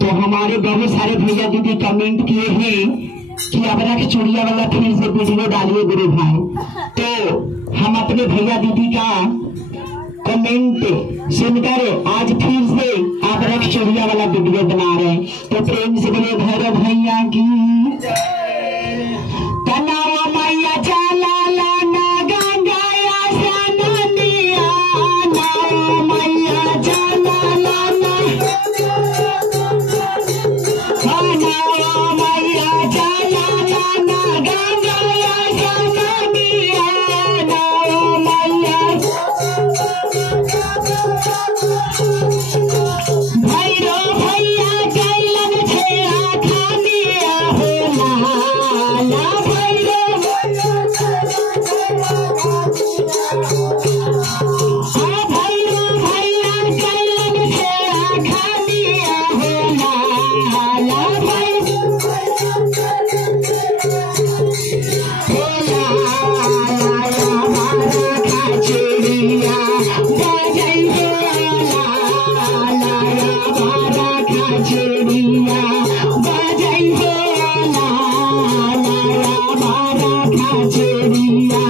तो हमारे बहुत सारे भैया दीदी कमेंट किए हैं कि अब रख चुड़िया वाला फिर से वीडियो डालिए गुरु भाई। तो हम अपने भैया दीदी का कमेंट सुनकर आज फिर से आप रख चुड़िया वाला वीडियो बना रहे हैं। तो प्रेम से बोले भैरव भैया की तनावा मैया चला लाना गंगाया सननिया नावा मैया चला लाना नावा मैया चला लाना गंगाया सननिया नावा मैया भैरो भैया कैलन छेड़ा खानिया हो लाला भैरो भैरो भैया कैलन छेड़ा खानिया हो लाला भैरो हमारा खाचुड़िया बजै हो लाला हमारा खाचुड़िया बजै हो लाला हमारा खाचुड़िया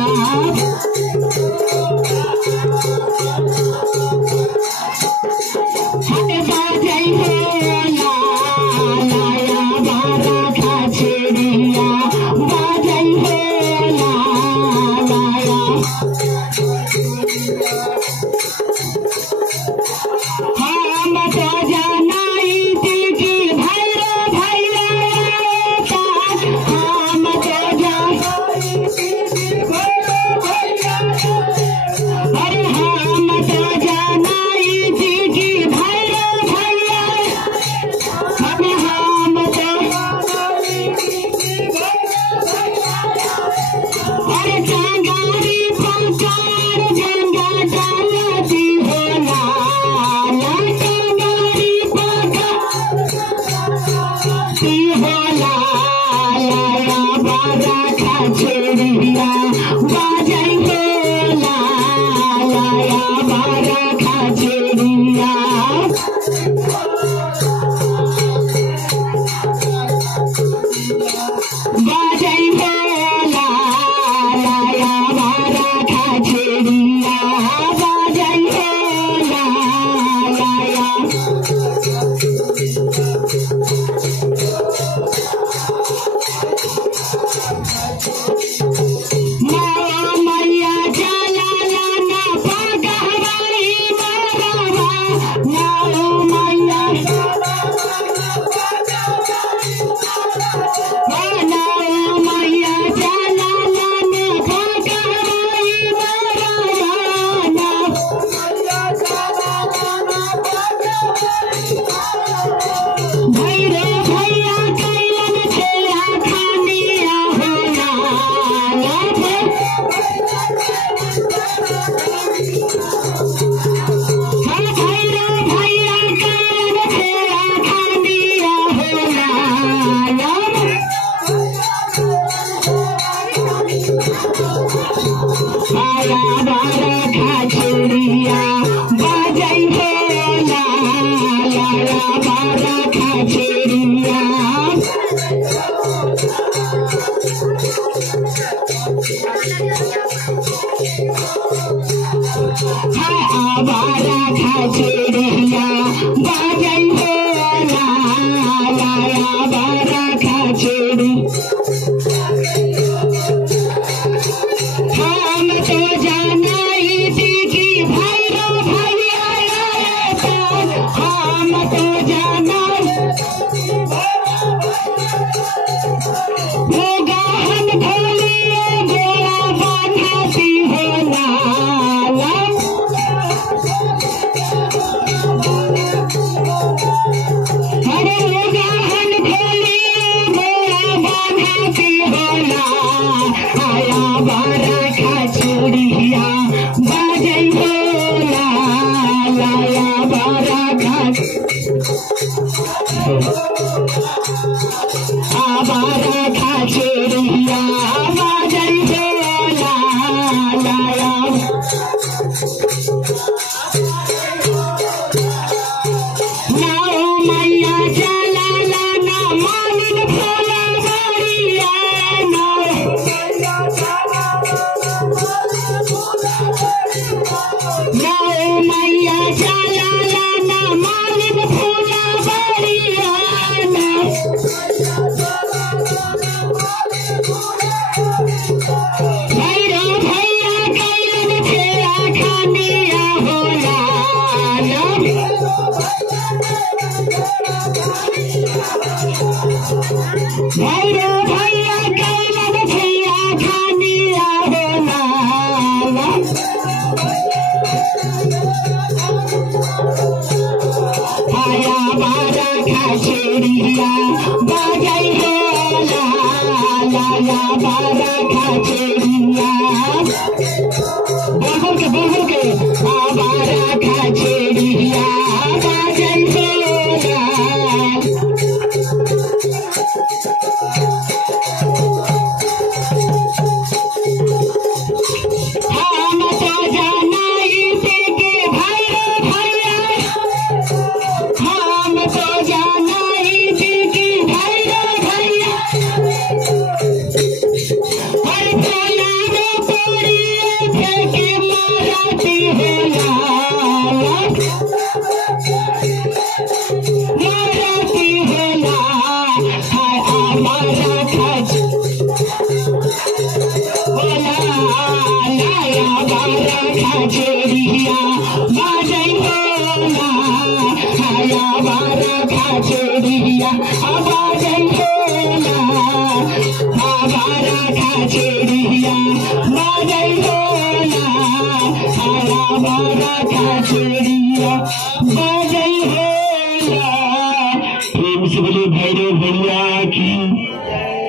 हमें बजै हो लाला हमारा खाचुड़िया बजै हो लाला हम तो जानाई दीदी भैरो भैया हम तो जानाई दीदी भैरो भैया अरे हम तो जानाई दीदी भैरो भैया हम तो जानाई दीदी भैरो भैया अरे जंगारी पंचार जंगा डालती हो लाला जंगारी पंचारती हो लाला बारा खाचुड़िया बजै हो लाला बारा खाचुड़िया बजै हो लाला बारा खाचुड़िया बजै हो लाला नावा मैया चला लाना पगहवाई मरवा नावा मैया नावा मैया चला लाना पगहवाई मरवा भैरो भैया कैलन छेड़ा खानिया हो लाला भैरो भैया कैलन छेड़ा खानिया हो लाला आया बारा खाचुड़िया बजै हो लाला बारा खाचुड़िया आवारा खाचुड़िया बजै हो लाला आवारा खाचुड़ी हम तो जानाई दीदी भैरो भैया हम तो जानाई होगा हम भोलिए गोरा बांधती हो लाला अरे होगा हम भोलिए गोरा बांधती हो आया बारा खाचुड़िया बजै हो लाला बारा आवारा खाचुड़िया बजै हो लाला खाचेरिया बाजै हो ला बारा खाचेरिया बोल के बारा खाचेरिया बाजै हो हम तो जानाई के भाई रे भैया हम तो जानाई के भाई रे भैया हर भोला रो पड़ी फेंके मारती है लाल मारती है लाल हाय हमारा खच बारा खाचेरिया बाजै हो हाया बारा खाचेरिया बाजै हो बारा खाचेरिया बाजै हो हाया बारा खाचेरिया बाजै हो। प्रेम से बोले भैरव भैया की